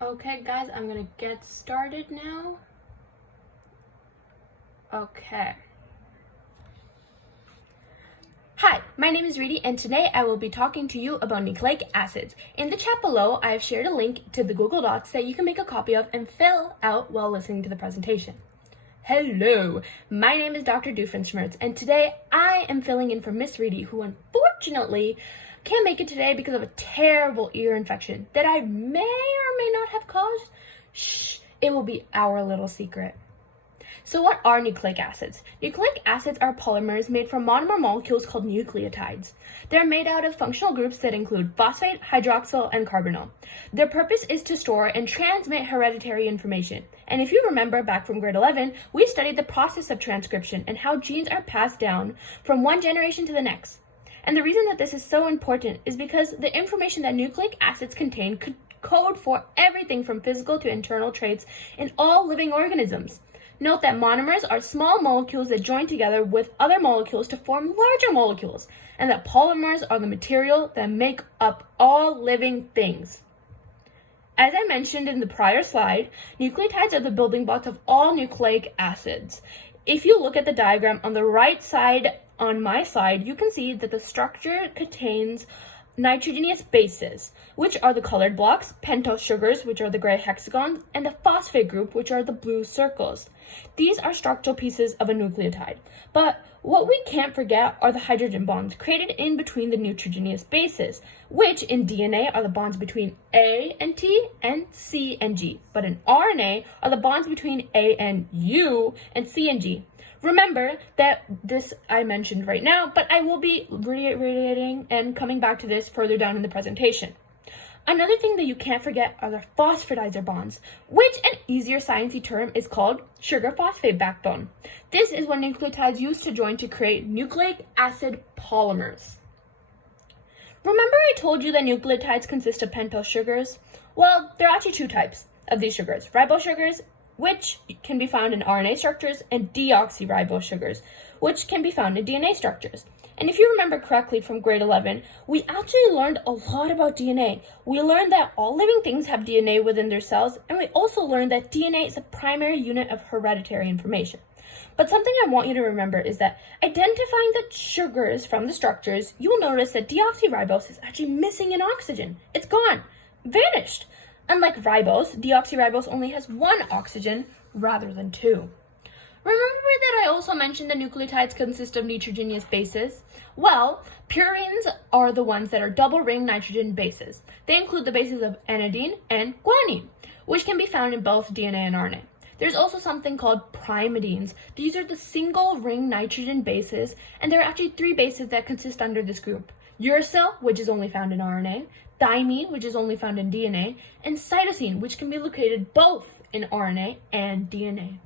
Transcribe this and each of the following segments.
Okay, guys, I'm gonna get started now. Okay. Hi, my name is Reedy, and today I will be talking to you about nucleic acids. In the chat below, I have shared a link to the Google Docs that you can make a copy of and fill out while listening to the presentation. Hello, my name is Dr. Doofenshmirtz, and today I am filling in for Miss Reedy, who unfortunately can't make it today because of a terrible ear infection that I may or may not have caused. Shh, it will be our little secret. So what are nucleic acids? Nucleic acids are polymers made from monomer molecules called nucleotides. They're made out of functional groups that include phosphate, hydroxyl, and carbonyl. Their purpose is to store and transmit hereditary information. And if you remember back from grade 11, we studied the process of transcription and how genes are passed down from one generation to the next. And the reason that this is so important is because the information that nucleic acids contain could code for everything from physical to internal traits in all living organisms. Note that monomers are small molecules that join together with other molecules to form larger molecules, and that polymers are the material that make up all living things. As I mentioned in the prior slide, nucleotides are the building blocks of all nucleic acids. If you look at the diagram on the right side on my slide, you can see that the structure contains nitrogenous bases, which are the colored blocks, pentose sugars, which are the gray hexagons, and the phosphate group, which are the blue circles. These are structural pieces of a nucleotide. But what we can't forget are the hydrogen bonds created in between the nitrogenous bases, which in DNA are the bonds between A and T and C and G. But in RNA are the bonds between A and U and C and G. Remember that this I mentioned right now, but I will be reiterating and coming back to this further down in the presentation. Another thing that you can't forget are the phosphodizer bonds, which an easier sciencey term is called sugar-phosphate backbone. This is what nucleotides use to join to create nucleic acid polymers. Remember I told you that nucleotides consist of pentose sugars? Well, there are actually two types of these sugars, ribose sugars, which can be found in RNA structures, and deoxyribose sugars, which can be found in DNA structures. And if you remember correctly from grade 11, we actually learned a lot about DNA. We learned that all living things have DNA within their cells, and we also learned that DNA is a primary unit of hereditary information. But something I want you to remember is that identifying the sugars from the structures, you will notice that deoxyribose is actually missing an oxygen. It's gone, vanished. Unlike ribose, deoxyribose only has one oxygen rather than two. Remember that I also mentioned that nucleotides consist of nitrogenous bases? Well, purines are the ones that are double-ring nitrogen bases. They include the bases of anidine and guanine, which can be found in both DNA and RNA. There's also something called pyrimidines. These are the single-ring nitrogen bases, and there are actually three bases that consist under this group. Uracil, which is only found in RNA, thymine, which is only found in DNA, and cytosine, which can be located both in RNA and DNA.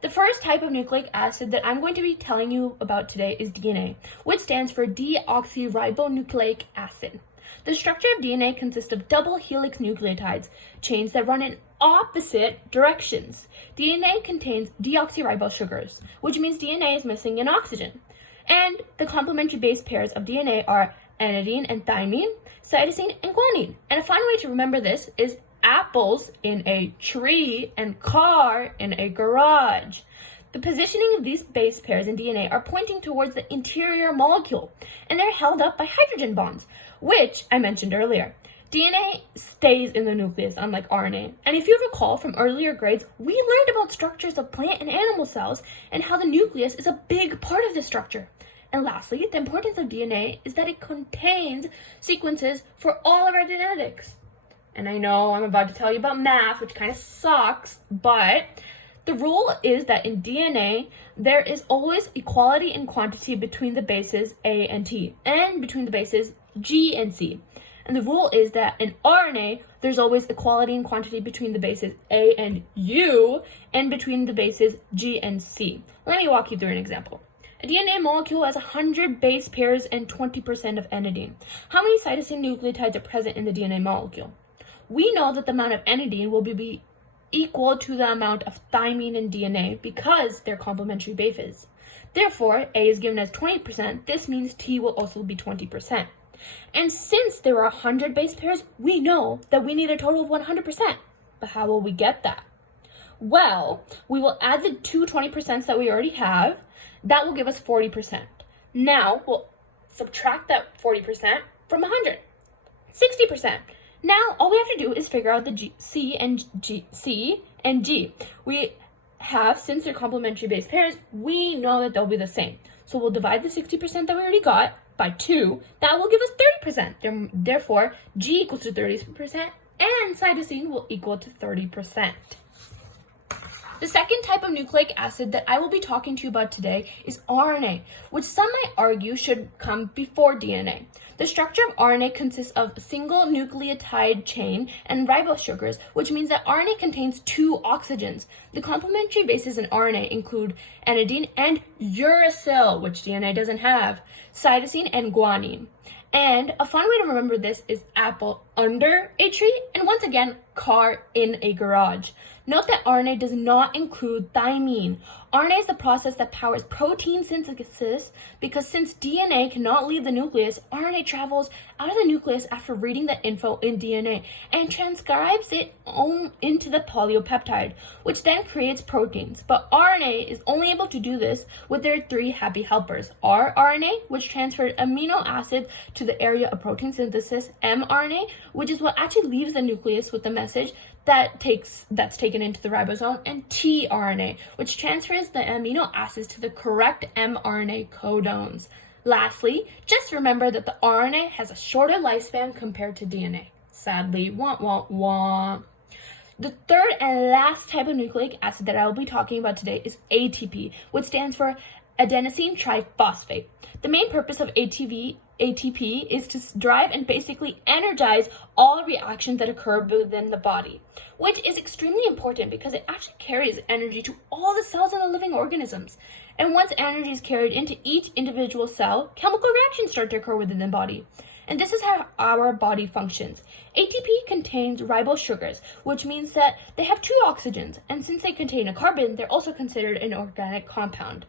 The first type of nucleic acid that I'm going to be telling you about today is DNA, which stands for deoxyribonucleic acid. The structure of DNA consists of double helix nucleotides, chains that run in opposite directions. DNA contains deoxyribose sugars, which means DNA is missing an oxygen. And the complementary base pairs of DNA are anidine and thymine, cytosine and guanine. And a fun way to remember this is apples in a tree and car in a garage. The positioning of these base pairs in DNA are pointing towards the interior molecule, and they're held up by hydrogen bonds, which I mentioned earlier. DNA stays in the nucleus, unlike RNA. And if you recall from earlier grades, we learned about structures of plant and animal cells and how the nucleus is a big part of this structure. And lastly, the importance of DNA is that it contains sequences for all of our genetics. And I know I'm about to tell you about math, which kind of sucks, but the rule is that in DNA, there is always equality in quantity between the bases A and T, and between the bases G and C. And the rule is that in RNA, there's always equality in quantity between the bases A and U, and between the bases G and C. Let me walk you through an example. A DNA molecule has 100 base pairs and 20% of anidine. How many cytosine nucleotides are present in the DNA molecule? We know that the amount of anidine will be equal to the amount of thymine in DNA because they're complementary bases. Therefore, A is given as 20%. This means T will also be 20%. And since there are 100 base pairs, we know that we need a total of 100%. But how will we get that? Well, we will add the two 20% that we already have. That will give us 40%. Now, we'll subtract that 40% from 100. 60%. Now, all we have to do is figure out the C and G. We have, since they're complementary base pairs, we know that they'll be the same. So we'll divide the 60% that we already got by 2. That will give us 30%. Therefore, G equals to 30%, and cytosine will equal to 30%. The second type of nucleic acid that I will be talking to you about today is RNA, which some might argue should come before DNA. The structure of RNA consists of a single nucleotide chain and ribose sugars, which means that RNA contains 2 oxygens. The complementary bases in RNA include adenine and uracil, which DNA doesn't have, cytosine, and guanine. And a fun way to remember this is apple under a tree, and once again, car in a garage. Note that RNA does not include thymine. RNA is the process that powers protein synthesis because since DNA cannot leave the nucleus, RNA travels out of the nucleus after reading the info in DNA and transcribes it into the polypeptide, which then creates proteins. But RNA is only able to do this with their 3 happy helpers: rRNA, which transfers amino acids to the area of protein synthesis; mRNA, which is what actually leaves the nucleus with the message that's taken into the ribosome; and tRNA, which transfers the amino acids to the correct mRNA codons. Lastly, just remember that the RNA has a shorter lifespan compared to DNA. Sadly, wah wah wah. The third and last type of nucleic acid that I will be talking about today is ATP, which stands for adenosine triphosphate. The main purpose of ATP is to drive and basically energize all reactions that occur within the body, which is extremely important because it actually carries energy to all the cells in the living organisms. And once energy is carried into each individual cell, chemical reactions start to occur within the body. And this is how our body functions. ATP contains ribose sugars, which means that they have 2 oxygens, and since they contain a carbon, they're also considered an organic compound.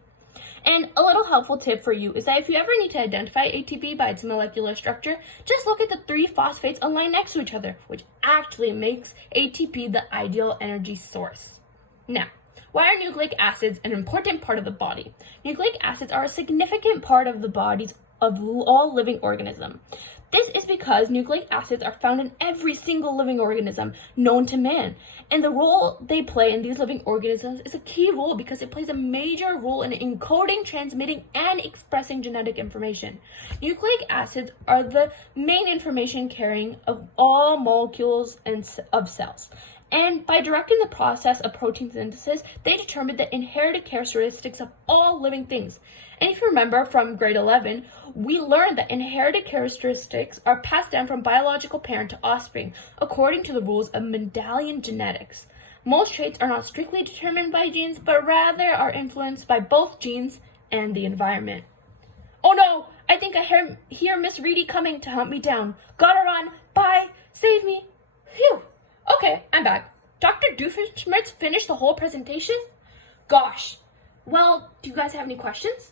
And a little helpful tip for you is that if you ever need to identify ATP by its molecular structure, just look at the 3 phosphates aligned next to each other, which actually makes ATP the ideal energy source. Now, why are nucleic acids an important part of the body? Nucleic acids are a significant part of the bodies of all living organisms. This is because nucleic acids are found in every single living organism known to man. And the role they play in these living organisms is a key role because it plays a major role in encoding, transmitting, and expressing genetic information. Nucleic acids are the main information carrying of all molecules of cells. And by directing the process of protein synthesis, they determine the inherited characteristics of all living things. And if you remember from grade 11, we learned that inherited characteristics are passed down from biological parent to offspring, according to the rules of Mendelian genetics. Most traits are not strictly determined by genes, but rather are influenced by both genes and the environment. Oh no, I think I hear Miss Reedy coming to hunt me down. Gotta run, bye, save me. Phew. Okay, I'm back. Dr. Doofenshmirtz finished the whole presentation? Gosh. Well, do you guys have any questions?